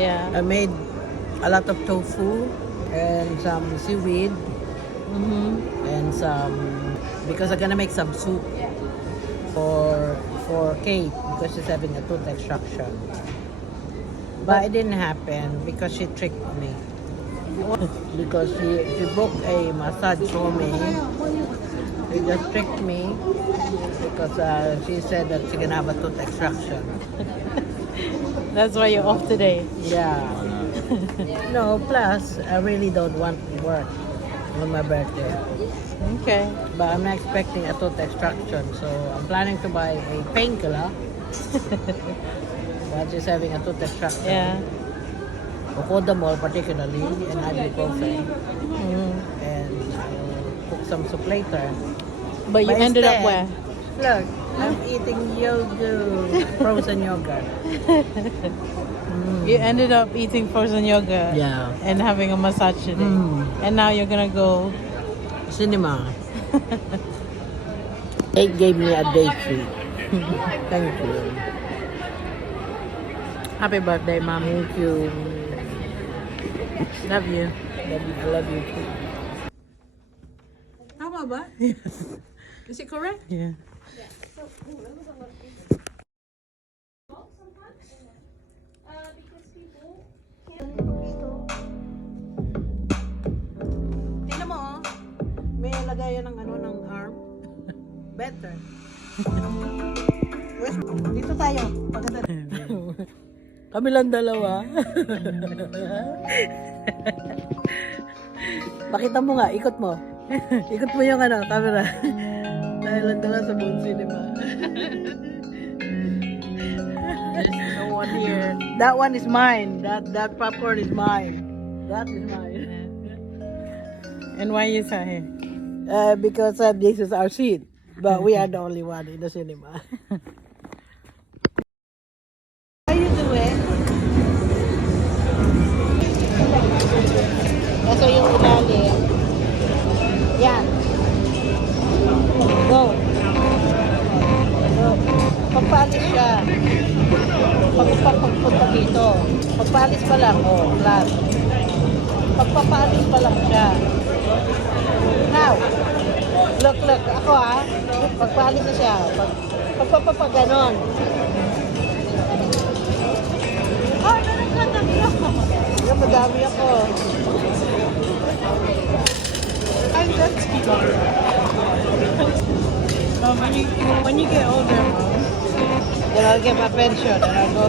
Yeah. I made a lot of tofu and some seaweed and some, because I'm gonna make some soup for Kate because she's having a tooth extraction. But it didn't happen because she tricked me. Because she booked a massage for me. She just tricked me because she said that she's gonna have a tooth extraction. That's why you're off today. Yeah. No, plus I really don't want to work on my birthday. Okay. But I'm not expecting a tooth extraction, so I'm planning to buy a painkiller. While she's having a tooth extraction. Yeah. Ocodamol particularly, and ibuprofen. And I'll cook some soup later. But you ended up instead, where? Look, I'm eating yogurt, frozen yogurt. You ended up eating frozen yogurt. Yeah. And having a massage today. And now you're gonna go. Cinema. It gave me a day treat. Thank you. Happy birthday, Mom. Thank you. Love you. I love you too. Tama ba? Is it correct? Yeah. Tingnan mo, oh. May lagayan ng ng arm. Better. Dito tayo. Kami lang dalawa. Pakita mo nga, ikot mo. Ikot mo yung camera. Dahil lang dalawa sa buong cinema. There's no one here. That one is mine. That popcorn is mine. That is mine. And why you sat here? Because this is our seat. But we are the only one in the cinema. How you doing? Ito yung ilalim. Yan. Go. Go. Pagpalis siya. Pagpunta dito. Pagpalis pa lang. Oh, flat. Pagpapalis pa lang siya. Now, look. Ako pagpalis na siya. Pagpapaganon. Oh, dami ako. Yan, madami ako. I'm just when you get older, Mom. Then I'll get my pension and I'll go